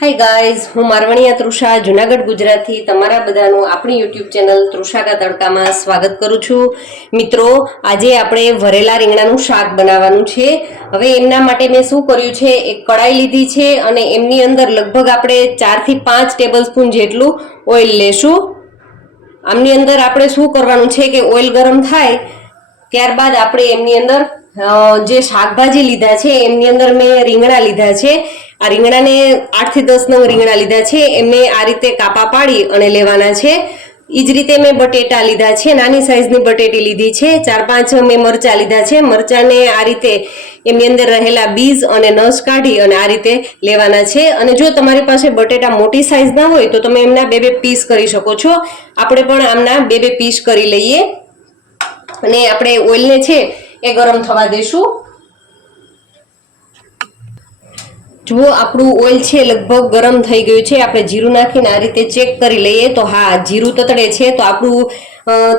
Hi guys, હું મારવણીયા તૃષા જુનાગઢ ગુજરાતથી તમારા બધાનું આપણી યુટ્યુબ ચેનલ તૃષા કા તડકામાં સ્વાગત કરું છું. મિત્રો, આજે આપણે ભરેલા રીંગણાનું શાક બનાવવાનું છે. હવે એમના માટે મેં શું કર્યું છે, એક કડાઈ લીધી છે અને એમની અંદર લગભગ આપણે 4 થી 5 ટેબલ સ્પૂન જેટલું ઓઇલ લેશું. આમની અંદર આપણે શું કરવાનું છે કે ઓઇલ ગરમ થાય ત્યારબાદ આપણે એમની અંદર જે શાકભાજી લીધા છે એમની અંદર મેં રીંગણા લીધા છે. આ રીંગણાને 8 થી 10 નંગ રીંગણા લીધા છે, એમને આ રીતે કાપા પાડી અને લેવાના છે. એ જ રીતે મેં બટેટા લીધા છે, નાની સાઈઝની બટેટી લીધી છે. 4-5 મેં મરચાં લીધા છે. મરચાંને આ રીતે એમની અંદર રહેલા બીજ અને નસ કાઢી અને આ રીતે લેવાના છે. અને જો તમારી પાસે બટેટા મોટી સાઈઝના હોય તો તમે એમના બે પીસ કરી શકો છો. આપણે પણ આમના બે પીસ કરી લઈએ અને આપણે ઓઇલને છે એ ગરમ થવા દઈશું. જુઓ, આપણું ઓઇલ છે લગભગ ગરમ થઈ ગયું છે. આપણે જીરું નાખીને આ રીતે ચેક કરી લઈએ તો હા, જીરું તતડે છે, તો આપણું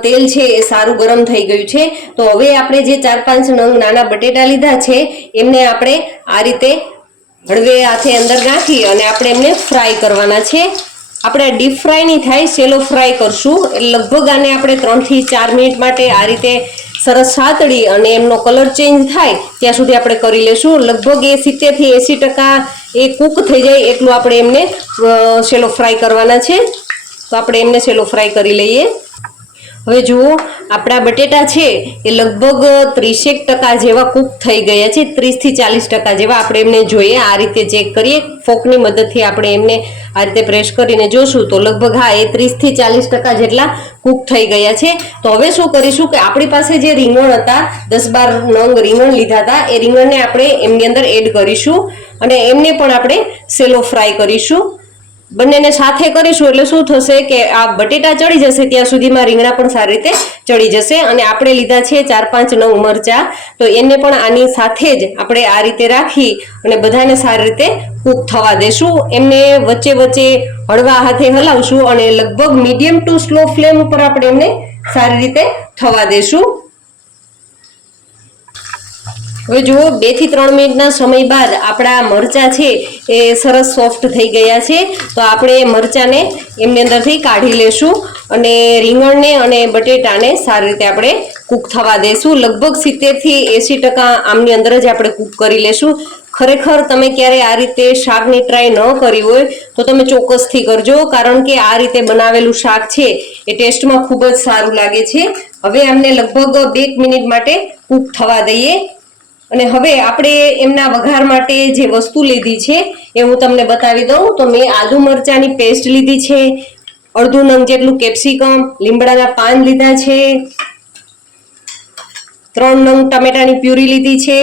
તેલ છે એ સારું ગરમ થઈ ગયું છે. તો હવે આપણે જે 4-5 નંગ નાના બટેટા લીધા છે એમને આપણે આ રીતે હળવે હાથે અંદર નાખી અને આપણે એમને ફ્રાય કરવાના છે. આપણે ડીપ ફ્રાય નહીં થાય, સેલો ફ્રાય કરશું. લગભગ આને આપણે 3 થી 4 મિનિટ માટે આ રીતે સરસ સાતડી અને એમનો કલર ચેન્જ થાય ત્યાં સુધી આપણે કરી લેશું. લગભગ એ 70 થી 80% એ કૂક થઈ જાય એટલું આપણે એમને સેલો ફ્રાય કરવાના છે. તો આપણે એમને સેલો ફ્રાય કરી લઈએ. હવે જુઓ, આપણા બટેટા છે એ લગભગ 30% જેવા કૂક થઈ ગયા છે. 30 થી 40% જેવા આપણે એમને જોઈએ, આ રીતે ચેક કરીએ. ફોકની મદદથી આપણે એમને આ રીતે પ્રેસ કરીને જોશું તો લગભગ હા, એ 30 થી 40% જેટલા કૂક થઈ ગયા છે. તો હવે શું કરીશું કે આપણી પાસે જે રીંગણ હતા, 10-12 નંગ રીંગણ લીધા હતા, એ રીંગણને આપણે એમની અંદર એડ કરીશું અને એમને પણ આપણે સેલો ફ્રાય કરીશું. બંનેને સાથે કરીશું એટલે શું થશે કે આ બટેટા ચડી જશે ત્યાં સુધીમાં રીંગણા પણ સારી રીતે ચડી જશે. અને આપણે લીધા છે 4-5 નંગ મરચાં, તો એને પણ આની સાથે જ આપણે આ રીતે રાખી અને બધાને સારી રીતે કૂક થવા દેશું. એમને વચ્ચે વચ્ચે હળવા હાથે હલાવશું અને લગભગ મીડિયમ ટુ સ્લો ફ્લેમ ઉપર આપણે એમને સારી રીતે થવા દેશું. હવે જુઓ, 2 થી 3 મિનિટના સમય બાદ આપણા મરચાં છે એ સરસ સોફ્ટ થઈ ગયા છે. તો આપણે મરચાંને એમની અંદરથી કાઢી લેશું અને રીંગણને અને બટેટાને સારી રીતે આપણે કૂક થવા દેશું. લગભગ 70 થી 80% આમની અંદર જ આપણે કૂક કરી લેશું. ખરેખર તમે ક્યારે આ રીતે શાકની ટ્રાય ન કરી હોય તો તમે ચોક્કસથી કરજો, કારણ કે આ રીતે બનાવેલું શાક છે એ ટેસ્ટમાં ખૂબ જ સારું લાગે છે. હવે આમને લગભગ 2 મિનિટ માટે કૂક થવા દઈએ. અને હવે આપણે એમના વઘાર માટે જે વસ્તુ લીધી છે એ હું તમને બતાવી દઉં. તો મેં આદુ મરચાંની પેસ્ટ લીધી છે, અડધું નંગ જેટલું કેપ્સિકમ, લીમડાના પાન લીધા છે, 3 નંગ ટમેટાની પ્યુરી લીધી છે,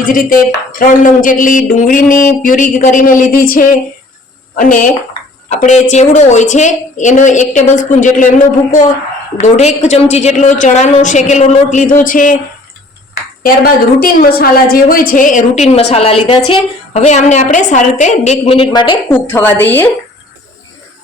એ જ રીતે 3 નંગ જેટલી ડુંગળીની પ્યુરી કરીને લીધી છે. અને આપણે ચેવડો હોય છે એનો 1 ટેબલ સ્પૂન જેટલો એમનો ભૂકો, 1.5 ચમચી જેટલો ચણાનો શેકેલો લોટ લીધો છે. ત્યારબાદ રૂટીન મસાલા જે હોય છે એ રૂટીન મસાલા લીધા છે. હવે આમને આપણે સારી રીતે 2 મિનિટ માટે કૂક થવા દઈએ.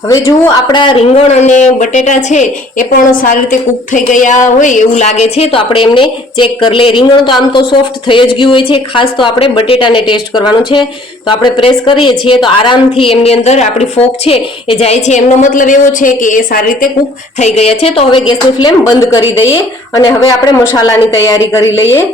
હવે જુઓ, આપણા રીંગણ અને બટેટા છે એ પણ સારી રીતે કૂક થઈ ગયા હોય એવું લાગે છે. તો આપણે એમને ચેક કરી લઈએ. રીંગણ તો આમ તો સોફ્ટ થઈ જ ગયું હોય છે, ખાસ તો આપણે બટેટાને ટેસ્ટ કરવાનું છે. તો આપણે પ્રેસ કરીએ છીએ તો આરામથી એમની અંદર આપણી ફોક છે એ જાય છે. એમનો મતલબ એવો છે કે એ સારી રીતે કૂક થઈ ગયા છે. તો હવે ગેસની ફ્લેમ બંધ કરી દઈએ અને હવે આપણે મસાલાની તૈયારી કરી લઈએ.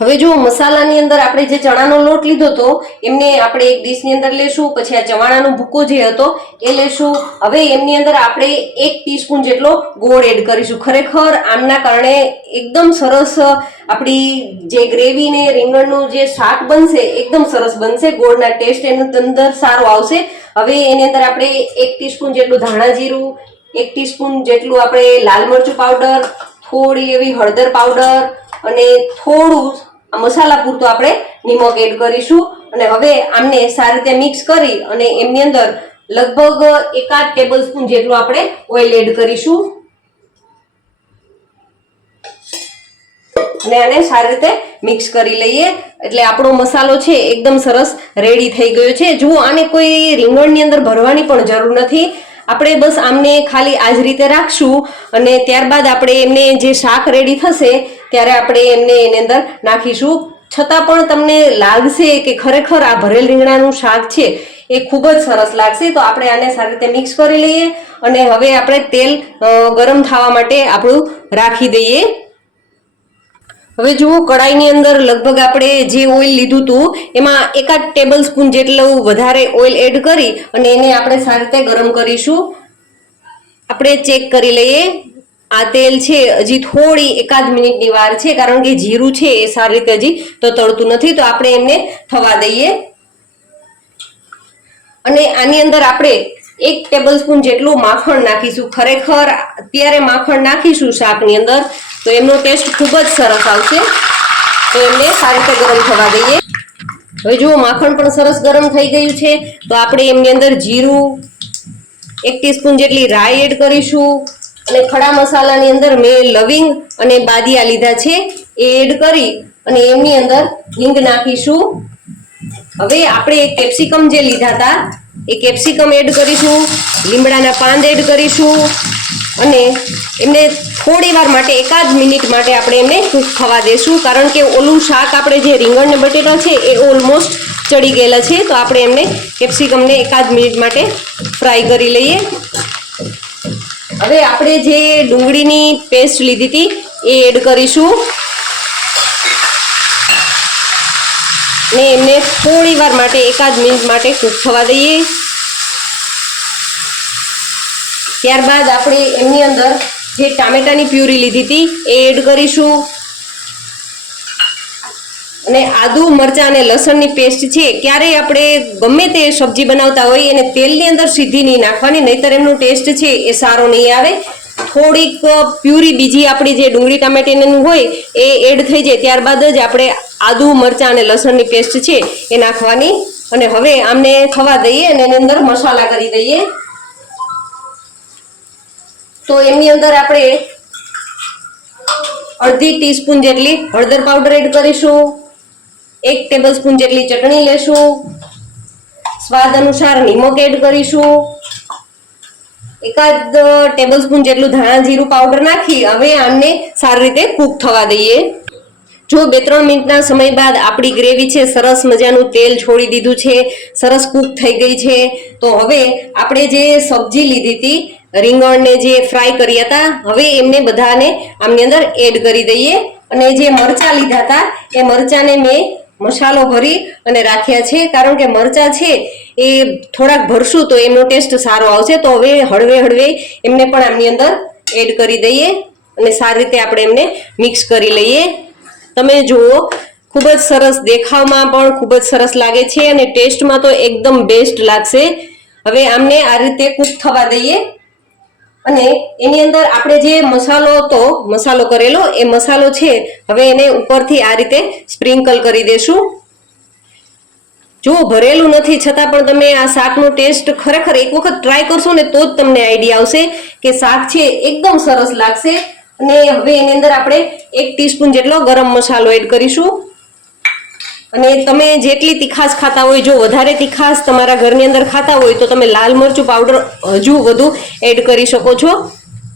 હવે જો મસાલાની અંદર આપણે જે ચણાનો લોટ લીધો હતો એમને આપણે એક ડીશની અંદર લેશું. પછી આ ચવાણાનો ભૂકો જે હતો એ લેશું. હવે એમની અંદર આપણે 1 ટીસ્પૂન જેટલો ગોળ એડ કરીશું. ખરેખર આમના કારણે એકદમ સરસ આપણી જે ગ્રેવી ને રીંગણનું જે શાક બનશે એકદમ સરસ બનશે. ગોળના ટેસ્ટ એની અંદર સારો આવશે. હવે એની અંદર આપણે 1 ટીસ્પૂન જેટલું ધાણા જીરું, 1 ટીસ્પૂન જેટલું આપણે લાલ મરચું પાવડર, થોડી એવી હળદર પાવડર અને થોડું મસાલા પૂરતું આપણે નિમક એડ કરીશું. અને હવે આમને સારી રીતે મિક્સ કરી અને એમની અંદર લગભગ 1/2 ટેબલ સ્પૂન જેટલું આપણે ઓઇલ એડ કરીશું અને આને સારી રીતે મિક્સ કરી લઈએ. એટલે આપણો મસાલો છે એકદમ સરસ રેડી થઈ ગયો છે. જુઓ, આને કોઈ રીંગણની અંદર ભરવાની પણ જરૂર નથી. આપણે બસ આમને ખાલી આ જ રીતે રાખશું અને ત્યારબાદ આપણે એમને જે શાક રેડી થશે ત્યારે આપણે એમને એની અંદર નાખીશું. છતાં પણ તમને લાગશે કે ખરેખર આ ભરેલ રીંગણાનું શાક છે એ ખૂબ જ સરસ લાગશે. તો આપણે આને સારી રીતે મિક્સ કરી લઈએ અને હવે આપણે તેલ ગરમ થવા માટે આપણું રાખી દઈએ. હવે જુઓ કડાઈની અંદર લગભગ આપણે જે ઓઇલ લીધું હતું એમાં 1 ટેબલ સ્પૂન જેટલું વધારે ઓઇલ એડ કરી અને એને આપણે સારી રીતે ગરમ કરીશું. આપણે ચેક કરી લઈએ. આ તેલ છે હજી થોડી 1 મિનિટની વાર છે, કારણ કે જીરું છે એ સારી રીતે હજી તો તળતું નથી, તો આપણે એમને થવા દઈએ. અને આની અંદર આપણે 1 ટેબલ સ્પૂન જેટલું માખણ નાખીશું. ખરેખર અત્યારે માખણ નાખીશું શાકની અંદર તો એમનો ટેસ્ટ ખૂબ જ સરસ આવશે. તો એમને સારી રીતે ગરમ થવા દઈએ. હવે જુઓ માખણ પણ સરસ ગરમ થઈ ગયું છે, તો આપણે એમની અંદર જીરું, 1 ટીસ્પૂન જેટલી રાઈ એડ કરીશું અને ખડા મસાલાની અંદર મેં લવિંગ અને બાદિયા લીધા છે એ એડ કરી અને એમની અંદર હિંગ નાખીશું. હવે આપણે કેપ્સિકમ જે લીધા હતા એ કેપ્સિકમ એડ કરીશું, લીમડાના પાન એડ કરીશું અને એમને થોડી વાર માટે 1 મિનિટ માટે આપણે એમને કૂક થવા દેશું, કારણ કે ઓલું શાક આપણે જે રીંગણ ને બટેટા છે એ ઓલમોસ્ટ ચડી ગયેલા છે. તો આપણે એમને કેપ્સિકમને 1 મિનિટ માટે ફ્રાય કરી લઈએ. હવે આપણે જે ડુંગળીની પેસ્ટ લીધી હતી એ એડ કરીશું ને એમને થોડી વાર માટે 1 મિનિટ માટે કૂક થવા દઈએ. ત્યારબાદ આપણે એમની અંદર જે ટામેટાની પ્યુરી લીધી હતી એ એડ કરીશું અને આદુ, મરચાં અને લસણની પેસ્ટ છે ક્યારેય આપણે ગમે તે સબ્જી બનાવતા હોય એને તેલની અંદર સીધી નહીં નાખવાની, નહીતર એમનો ટેસ્ટ છે એ સારો નહીં આવે. થોડીક પ્યુરી બીજી આપણી જે ડુંગળી ટામેટાનું હોય એ એડ થઈ જાય ત્યારબાદ જ આપણે આદુ, મરચાં અને લસણની પેસ્ટ છે એ નાખવાની. અને હવે આમને થવા દઈએ અને એની અંદર મસાલા કરી દઈએ. તો એમની અંદર આપણે 1/2 ટીસ્પૂન જેટલી હળદર પાવડર એડ કરીશું, 1 ટેબલ સ્પૂન જેટલી ચટણી લેશું, સ્વાદ અનુસાર નમક એડ કરીશું, 1 ટેબલ સ્પૂન જેટલું ધાણા જીરું પાવડર નાખી હવે આને સારી રીતે કૂક થવા દઈએ. જો 2-3 મિનિટના સમય બાદ આપણી ગ્રેવી છે સરસ મજાનું તેલ છોડી દીધું છે, સરસ કૂક થઈ ગઈ છે. તો હવે આપણે જે સબ્જી લીધી હતી રીંગણને જે ફ્રાય કર્યા હતા હવે એમને બધાને આમની અંદર એડ કરી દઈએ. અને જે મરચાં લીધા હતા એ મરચાંને મેં મસાલો ભરી અને રાખ્યા છે, કારણ કે મરચાં છે એ થોડાક ભરશું તો એમનો ટેસ્ટ સારો આવશે. તો હવે હળવે હળવે એમને પણ આમની અંદર એડ કરી દઈએ અને સારી રીતે આપણે એમને મિક્સ કરી લઈએ. તમે જુઓ ખૂબ જ સરસ, દેખાવમાં પણ ખૂબ જ સરસ લાગે છે અને ટેસ્ટમાં તો એકદમ બેસ્ટ લાગશે. હવે આમને આ રીતે કૂક થવા દઈએ અને એની અંદર આપણે જે મસાલો કરેલો એ મસાલો છે હવે એને ઉપરથી આ રીતે સ્પ્રિંકલ કરી દેશું. જો ભરેલું નથી છતાં પણ તમે આ શાકનો ટેસ્ટ ખરેખર એક વખત ટ્રાય કરશો ને તો જ તમને આઈડિયા આવશે કે શાક છે એકદમ સરસ લાગશે. અને હવે એની અંદર આપણે 1 ટીસ્પૂન જેટલો ગરમ મસાલો એડ કરીશું અને તમે જેટલી તીખાશ ખાતા હોય, જો વધારે તીખાશ તમારા ઘરની અંદર ખાતા હોય તો તમે લાલ મરચું પાવડર હજુ વધુ એડ કરી શકો છો,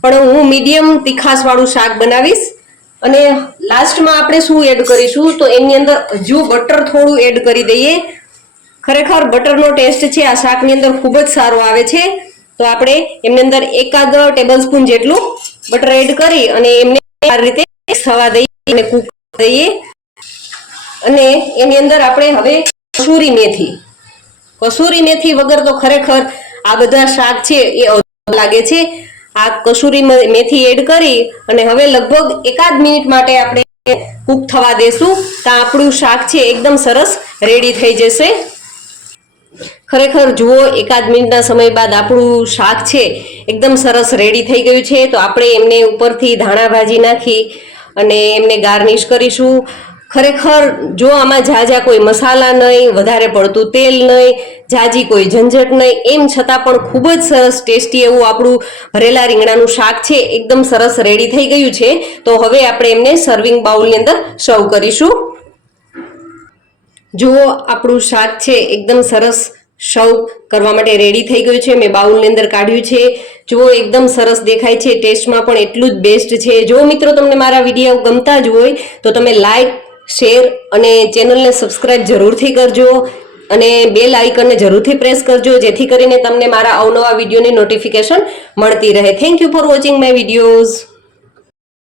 પણ હું મીડિયમ તીખાશ વાળું શાક બનાવીશ. અને લાસ્ટમાં આપણે શું એડ કરીશું તો એની અંદર હજુ બટર થોડું એડ કરી દઈએ. ખરેખર બટરનો ટેસ્ટ છે આ શાકની અંદર ખૂબ જ સારો આવે છે. તો આપણે એમની અંદર 1 ટેબલ સ્પૂન જેટલું બટર એડ કરી અને એમને આ રીતે થવા દઈએ અને કૂક દઈએ. અને એની અંદર આપણે હવે કસૂરી મેથી વગર તો ખરેખર આ બધા શાક છે એ અધૂરા લાગે છે. આ કસૂરી મેથી એડ કરી અને હવે લગભગ 1 મિનિટ માટે આપણે કૂક થવા દેશું તો આપણું શાક છે એકદમ સરસ રેડી થઈ જશે. ખરેખર જુઓ 1 મિનિટના સમય બાદ આપણું શાક છે એકદમ સરસ રેડી થઈ ગયું છે. તો આપણે એમને ઉપરથી ધાણા ભાજી નાખી અને એમને ગાર્નિશ કરીશું. ખરેખર જો આમાં ઝાઝા કોઈ મસાલા નહીં, વધારે પડતું તેલ નહીં, ઝાઝી કોઈ ઝંઝટ નહીં, એમ છતાં પણ ખૂબ જ સરસ ટેસ્ટી એવું આપણું ભરેલા રીંગણાનું શાક છે એકદમ સરસ રેડી થઈ ગયું છે. તો હવે આપણે એમને સર્વિંગ બાઉલની અંદર સર્વ કરીશું. જુઓ આપણું શાક છે એકદમ સરસ સર્વ કરવા માટે રેડી થઈ ગયું છે. મેં બાઉલની અંદર કાઢ્યું છે. જુઓ એકદમ સરસ દેખાય છે, ટેસ્ટમાં પણ એટલું જ બેસ્ટ છે. જો મિત્રો તમને મારા વિડીયો ગમતા જ હોય તો તમે લાઈક, શેર અને ચેનલને સબસ્ક્રાઇબ જરૂરથી કરજો અને બેલ આઇકનને જરૂરથી પ્રેસ કરજો, જેથી કરીને તમને મારા અવનવા વિડીયોની નોટિફિકેશન મળતી રહે. Thank you for watching my videos.